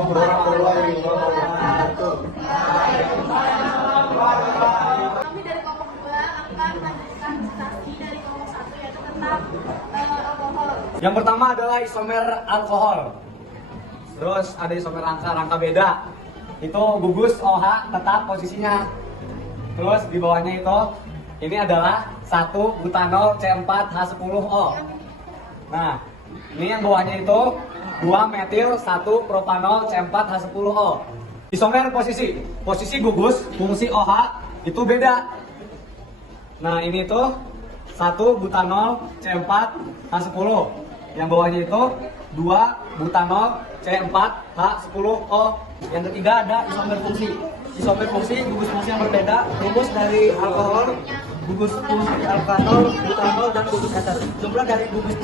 Assalamualaikum warahmatullahi wabarakatuh. Kami dari kelompok 2 akan melanjutkan presentasi dari kelompok 1 yaitu tentang alkohol. Yang pertama adalah isomer alkohol. Terus ada isomer rangka beda. Itu gugus OH tetap posisinya. Terus di bawahnya itu ini adalah 1 butanol C4H10O. Nah, ini yang bawahnya itu 2 metil 1 propanol C4H10O. Isomer posisi gugus, fungsi OH itu beda. Nah, ini tuh 1 butanol C4H10. Yang bawahnya itu 2 butanol C4H10O. Yang ketiga ada isomer fungsi. Isomer fungsi gugus fungsi yang berbeda. Rumus dari alkohol, gugus fungsi alkanol, butanol, dan gugus eter. Jumlah dari gugus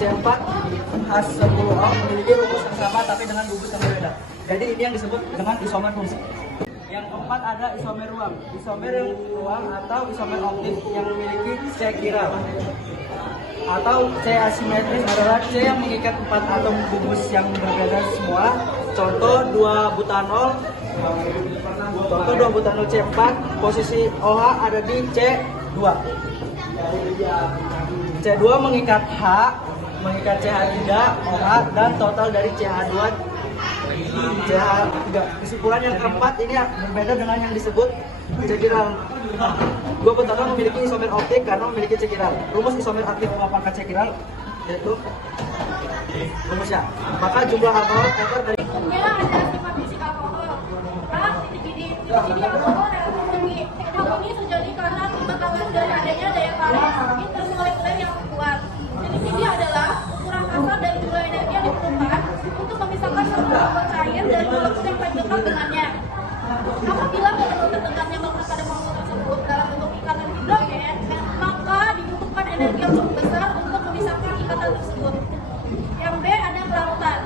C4H10O memiliki rumus yang sama tapi dengan gugus yang berbeda. Jadi ini yang disebut dengan isomer fungsi. Yang keempat ada isomer ruang. Isomer ruang atau isomer optik yang memiliki C chiral atau C asimetris adalah C yang mengikat 4 atom gugus yang berbeda semua. Contoh 2 butanol C4, posisi OH ada di C2. C2 mengikat H, mengikat CH3, OH, dan total dari CH2 CH3. Kesimpulan yang keempat ini berbeda dengan yang disebut C chiral. 2 butanol memiliki isomer optik karena memiliki C chiral. Rumus isomer aktif mengapakah C chiral yaitu rumusnya. Maka jumlah alkohol eter dari Ada sifat fisik alkohol. Titik alkohol relatif tinggi. Hal ini terjadi karena akibat dari adanya daya tarik intermolekuler yang kuat. Titik ini adalah ukuran kasar dari jumlah energi yang diperlukan untuk memisahkan satu molekul cair dari molekul yang paling dekat dengannya. Apabila molekul terdekatnya melekat pada molekul tersebut dalam bentuk ikatan hidrogen, maka dibutuhkan energi yang cukup besar untuk memisahkan ikatan tersebut. Yang B ada pelarutan.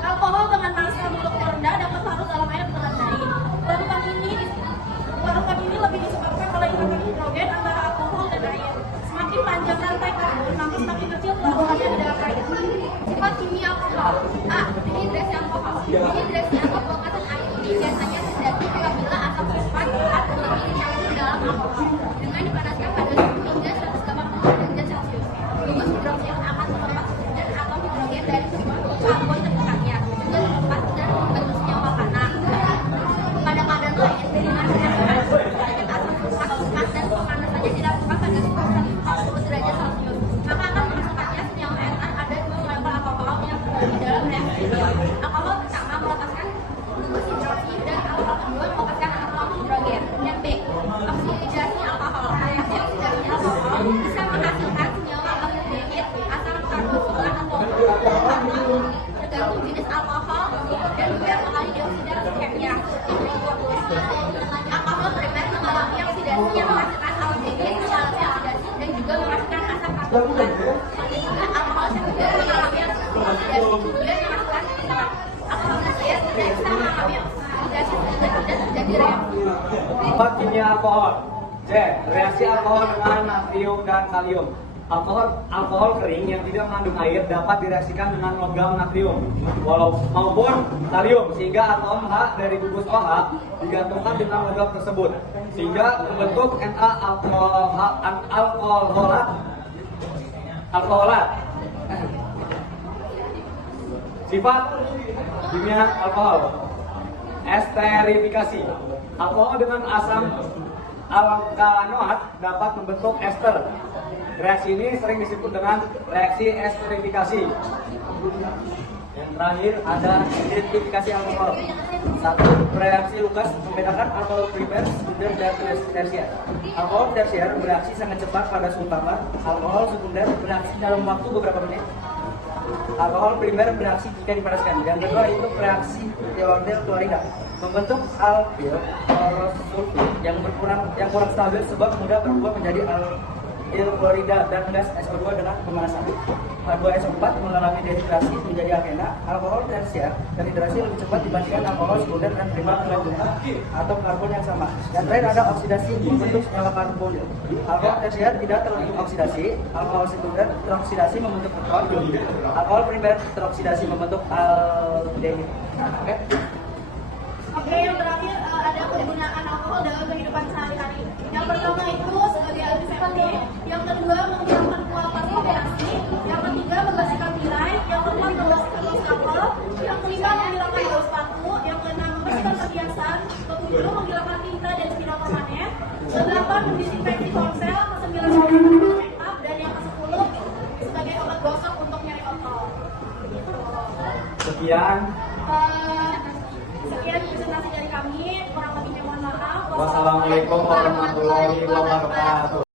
Alkohol dengan massa molekul rendah dapat larut dalam air dengan baik. Larutan ini lebih disebabkan oleh ikatan hidrogen antara alkohol dan air. Semakin panjang rantai karbon, maka semakin kecil pelarutannya di dalam air. Sifat kimia alkohol. A. Dehidrasi alkohol. Dehidrasi atau pelekatan air ini biasanya terjadi apabila atom fosfat atau lebih dicampur dalam alkohol dengan dipanaskan pada suhu hingga 180 derajat Celcius. Gugus hidroksil akan melepas dan atom hidrogen dari semua karbon terdekatnya juga terlepas dan membentuk senyawa panas. Pada keadaan lain, dengan derajat atom fosfat lepas dan pemanasannya dilakukan pada suhu 140 derajat Celcius, maka akan menghasilkannya senyawa etan. Ada 2 molekul alkohol yang terjadi dalam reaksi ini. Alkohol pertama melepaskan gugus hidroksi dan alkohol kedua melepaskan atom hidrogen. Dan B. Oksidasi alkohol. Reaksi oksidasi alkohol bisa menghasilkan senyawa aldehid, asam karboksila atau alkohol tergantung jenis alkohol dan beberapa kali dioksidasi kimia. Alkohol primer mengalami oksidasi yang menghasilkan aldehid, mengalami oksidasi dan juga menghasilkan asam karboksila. Selanjutnya alkohol sekunder mengalami oksidasi kemudian menghasilkan ketonan. Alkohol tersier bisa mengalami oksidasi dan terjadi reaksi. Sifat kimia alkohol. C. Reaksi alkohol dengan natrium dan kalium. Alkohol kering yang tidak mengandung air dapat direaksikan dengan logam natrium maupun kalium sehingga atom H dari gugus OH digantungkan dengan logam tersebut sehingga membentuk Na alkoholat. Sifat kimia alkohol. Esterifikasi. Alkohol dengan asam alkanoat dapat membentuk ester. Reaksi ini sering disebut dengan reaksi esterifikasi. Yang terakhir ada identifikasi alkohol. 1. Reaksi Lucas membedakan alkohol primer, sekunder, dan tersier. Alkohol tersier bereaksi sangat cepat pada suhu tambah. Alkohol sekunder bereaksi dalam waktu beberapa menit. Alkohol primer bereaksi jika dipanaskan. Yang kedua itu reaksi Deondel klorida membentuk alkyl sulfur yang kurang stabil sebab mudah berubah menjadi klorida dan gas SO2 dengan pemanasan. H2SO4 mengalami dehidrasi menjadi alkena. Alkohol tersier terhidrasi lebih cepat dibandingkan alkohol sekunder dan primer dengan jumlah atau karbon yang sama. Dan terakhir ada oksidasi membentuk senyawa karbonil. Alkohol tersier tidak teroksidasi, alkohol sekunder teroksidasi membentuk keton, alkohol primer teroksidasi membentuk aldehid. Oke. Oke, yang terakhir ada penggunaan alkohol dalam kehidupan sehari-hari. Yang pertama itu sebagai antiseptik, yang kedua menghilangkan penguapan kombinasi, yang ketiga membersihkan tirai, yang keempat membersihkan wastafel, yang kelima menghilangkan bau sepatu, yang keenam membersihkan perhiasan, ketujuh menghilangkan tinta dan spidol permanen, kedelapan mendisinfeksi ponsel, kesembilan sebagai penyembuh make up, dan yang kesepuluh sebagai obat gosok untuk nyeri otot. Sekian. Sekian presentasi dari kami, kurang lebihnya mohon maaf. Wassalamualaikum warahmatullahi wabarakatuh.